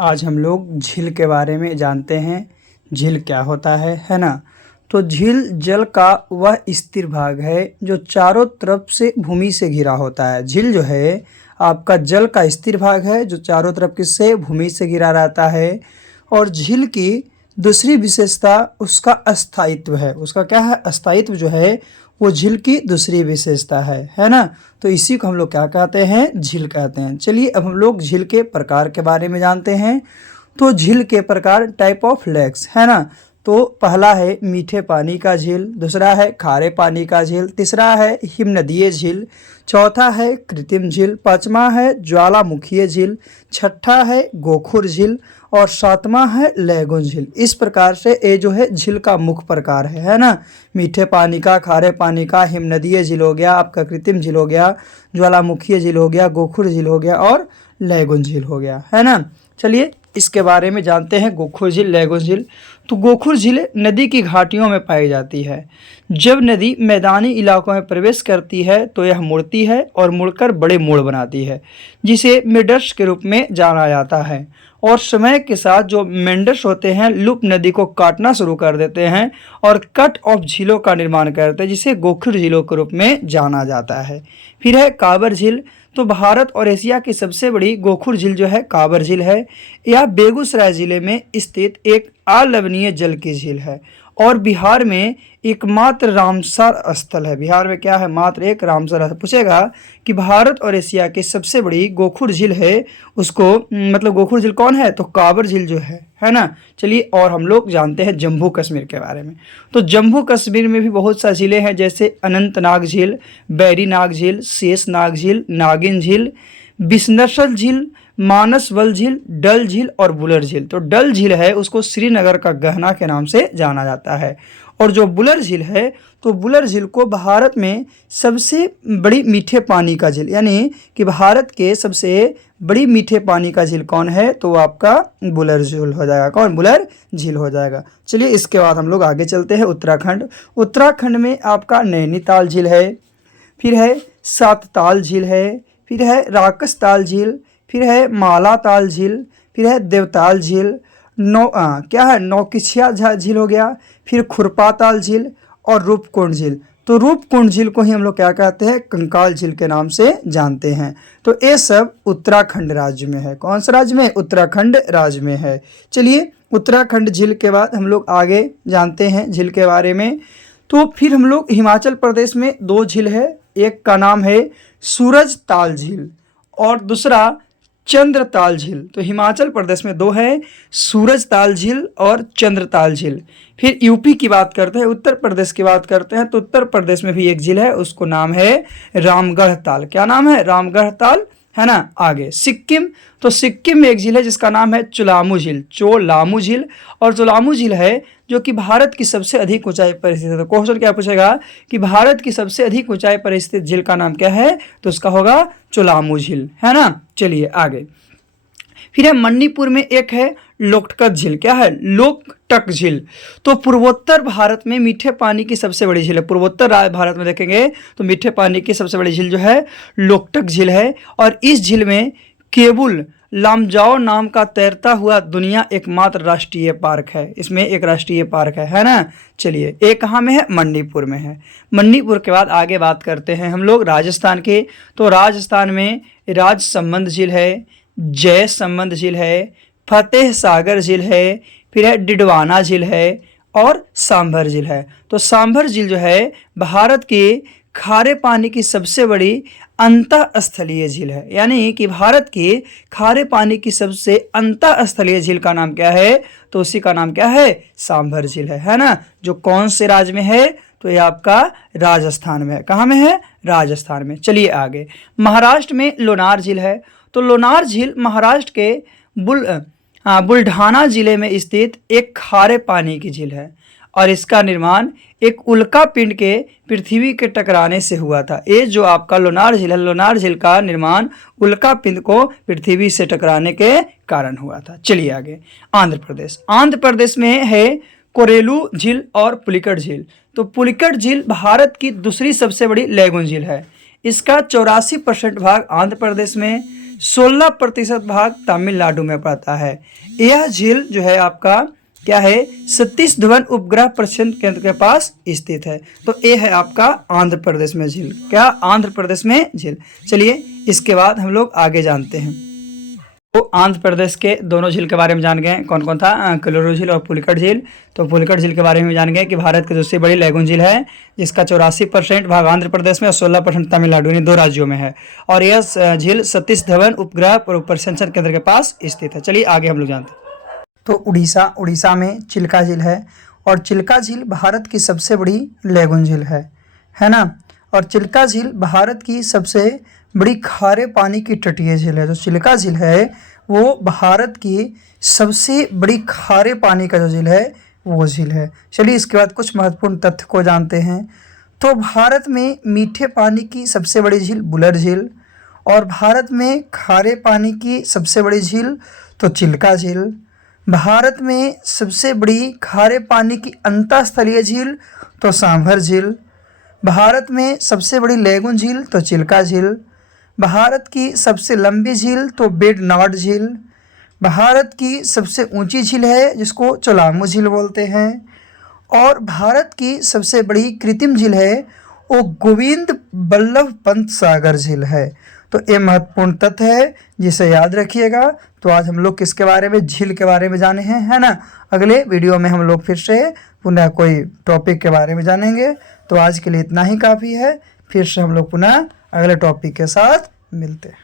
आज हम लोग झील के बारे में जानते हैं। झील क्या होता है ना। तो झील जल का वह स्थिर भाग है जो चारों तरफ से भूमि से घिरा होता है। झील जो है आपका जल का स्थिर भाग है जो चारों तरफ किससे भूमि से घिरा रहता है। और झील की दूसरी विशेषता उसका अस्थायित्व है। उसका क्या है? अस्थायित्व जो है वो झील की दूसरी विशेषता है ना। तो इसी को हम लोग क्या कहते हैं? झील कहते हैं। चलिए अब हम लोग झील के प्रकार के बारे में जानते हैं। तो झील के प्रकार टाइप ऑफ लेक्स है ना। तो पहला है मीठे पानी का झील, दूसरा है खारे पानी का झील, तीसरा है हिमनदीय झील, चौथा है कृत्रिम झील, पांचवा है ज्वालामुखीय झील, छठा है गोखुर झील और सातवां है लैगून झील। इस प्रकार से ये जो है झील का मुख्य प्रकार है ना। मीठे पानी का, खारे पानी का, हिमनदीय झील हो गया, आपका कृत्रिम झील हो गया, ज्वालामुखीय झील हो गया, गोखुर झील हो गया और लैगून झील हो गया है ना। चलिए इसके बारे में जानते हैं। गोखुर झील, लैगून झील। तो गोखुर झील नदी की घाटियों में पाई जाती है। जब नदी मैदानी इलाकों में प्रवेश करती है तो यह मुड़ती है और मुड़कर बड़े मोड़ बनाती है जिसे मेंडर्स के रूप में जाना जाता है। और समय के साथ जो मेंडर्स होते हैं लूप नदी को काटना शुरू कर देते हैं और कट ऑफ झीलों का निर्माण करते हैं जिसे गोखुर झीलों के रूप में जाना जाता है। फिर है काबर झील। तो भारत और एशिया की सबसे बड़ी गोखुर झील जो है काबर झील है। यह बेगूसराय जिले में स्थित एक अलवणीय जल की झील है और बिहार में एकमात्र रामसर स्थल है। बिहार में क्या है? मात्र एक रामसर स्थल। पूछेगा कि भारत और एशिया की सबसे बड़ी गोखुर झील है, उसको मतलब गोखुर झील कौन है? तो काबर झील जो है ना। चलिए और हम लोग जानते हैं जम्मू कश्मीर के बारे में। तो जम्मू कश्मीर में भी बहुत सा झीलें हैं जैसे अनंतनाग झील, बैरीनाग झील, शेषनाग झील, नागिन झील, बिसनसल झील, मानसबल झील, डल झील और बुलर झील। तो डल झील है उसको श्रीनगर का गहना के नाम से जाना जाता है। और जो बुलर झील है तो बुलर झील को भारत में सबसे बड़ी मीठे पानी का झील, यानी कि भारत के सबसे बड़ी मीठे पानी का झील कौन है? तो आपका बुलर झील हो जाएगा। कौन? बुलर झील हो जाएगा। चलिए इसके बाद हम लोग आगे चलते हैं। उत्तराखंड। उत्तराखंड में आपका नैनीताल झील है, फिर है सातताल झील है, फिर है राकसताल झील, फिर है मालाताल झील, फिर है देवताल झील, क्या है? नौकिछिया झील हो गया, फिर खुरपाताल झील और रूपकुंड झील। तो रूपकुंड झील को ही हम लोग क्या कहते हैं? कंकाल झील के नाम से जानते हैं। तो ये सब उत्तराखंड राज्य में है। कौन सा राज्य में? उत्तराखंड राज्य में है। चलिए उत्तराखंड झील के बाद हम लोग आगे जानते हैं झील के बारे में। तो फिर हम लोग हिमाचल प्रदेश में दो झील है। एक का नाम है सूरज ताल झील और दूसरा चंद्रताल झील। तो हिमाचल प्रदेश में दो है, सूरज ताल झील और चंद्रताल झील। फिर यूपी की बात करते हैं, उत्तर प्रदेश की बात करते हैं। तो उत्तर प्रदेश में भी एक झील है, उसको नाम है रामगढ़ ताल। क्या नाम है? रामगढ़ ताल है ना। आगे सिक्किम। तो सिक्किम में एक झील है जिसका नाम है चोलामू झील, चोलामू झील। और चोलामू झील है जो कि भारत की सबसे अधिक ऊंचाई पर स्थित है। तो क्वेश्चन क्या पूछेगा कि भारत की सबसे अधिक ऊंचाई पर स्थित झील का नाम क्या है? तो उसका होगा चोलामू झील है ना। चलिए आगे। फिर है मणिपुर में एक है लोकटक झील। क्या है? लोकटक झील। तो पूर्वोत्तर भारत में मीठे पानी की सबसे बड़ी झील है। पूर्वोत्तर भारत में देखेंगे तो मीठे पानी की सबसे बड़ी झील जो है लोकटक झील है। और इस झील में केबुल लामजाओ नाम का तैरता हुआ दुनिया एकमात्र राष्ट्रीय पार्क है। इसमें एक राष्ट्रीय पार्क है ना। चलिए ये कहाँ में है? मणिपुर में है। मणिपुर के बाद आगे बात करते हैं हम लोग राजस्थान के। तो राजस्थान में राजसमंद झील है, जय संबंध झील है, फतेह सागर झील है, फिर है डिडवाना झील है और सांभर झील है। तो सांभर झील जो है भारत के खारे पानी की सबसे बड़ी अंतःस्थलीय झील है, यानी कि भारत की खारे पानी की सबसे अंतःस्थलीय झील का नाम क्या है? तो उसी का नाम क्या है? सांभर झील है ना। जो कौन से राज्य में है? तो ये आपका राजस्थान में है। कहाँ में है? राजस्थान में। चलिए आगे। महाराष्ट्र में लोनार झील है। तो लोनार झील महाराष्ट्र के बुल्ढाना जिले में स्थित एक खारे पानी की झील है और इसका निर्माण एक उल्का पिंड के पृथ्वी के टकराने से हुआ था। ये जो आपका लोनार झील है, लोनार झील का निर्माण उल्का पिंड को पृथ्वी से टकराने के कारण हुआ था। चलिए आगे। आंध्र प्रदेश। आंध्र प्रदेश में है कोरेलू झील और पुलिकट झील। तो पुलिकट झील भारत की दूसरी सबसे बड़ी लैगून झील है। इसका 84% भाग आंध्र प्रदेश में, 16% भाग तमिलनाडु में पड़ता है। यह झील जो है आपका क्या है, सतीश धवन उपग्रह प्रक्षेपण केंद्र के पास स्थित है। तो ये है आपका आंध्र प्रदेश में झील, क्या आंध्र प्रदेश में झील। चलिए इसके बाद हम लोग आगे जानते हैं। तो आंध्र प्रदेश के दोनों झील के बारे में जान गए, कौन कौन था, कोलोरू झील और पुलिकट झील। तो पुलिकट झील के बारे में जान गए कि भारत की दूसरी बड़ी लैगून झील है, जिसका 84% भाग आंध्र प्रदेश में और 16% तमिलनाडु यानी 2 राज्यों में है। और यह झील सतीश धवन उपग्रह प्रक्षेपण केंद्र के पास स्थित है। चलिए आगे हम लोग जानते हैं। तो उड़ीसा में चिल्का झील है, और चिल्का झील भारत की सबसे बड़ी लैगून झील है ना। और चिल्का झील भारत की सबसे बड़ी खारे पानी की तटीय झील है। जो चिल्का झील है वो भारत की सबसे बड़ी खारे पानी का जो झील है वो झील है। चलिए इसके बाद कुछ महत्वपूर्ण तथ्य को जानते हैं। तो भारत में मीठे पानी की सबसे बड़ी झील बुलर झील, और भारत में खारे पानी की सबसे बड़ी झील तो चिल्का झील। भारत में सबसे बड़ी खारे पानी की अंतःस्थलीय झील तो सांभर झील। भारत में सबसे बड़ी लैगून झील तो चिल्का झील। भारत की सबसे लंबी झील तो बेडनॉर्ड झील। भारत की सबसे ऊंची झील है जिसको चोलामू झील बोलते हैं। और भारत की सबसे बड़ी कृत्रिम झील है वो गोविंद बल्लभ पंत सागर झील है। तो ये महत्वपूर्ण तथ्य है जिसे याद रखिएगा। तो आज हम लोग किसके बारे में, झील के बारे में जाने हैं, है ना। अगले वीडियो में हम लोग फिर से पुनः कोई टॉपिक के बारे में जानेंगे। तो आज के लिए इतना ही काफ़ी है, फिर से हम लोग पुनः अगले टॉपिक के साथ मिलते हैं।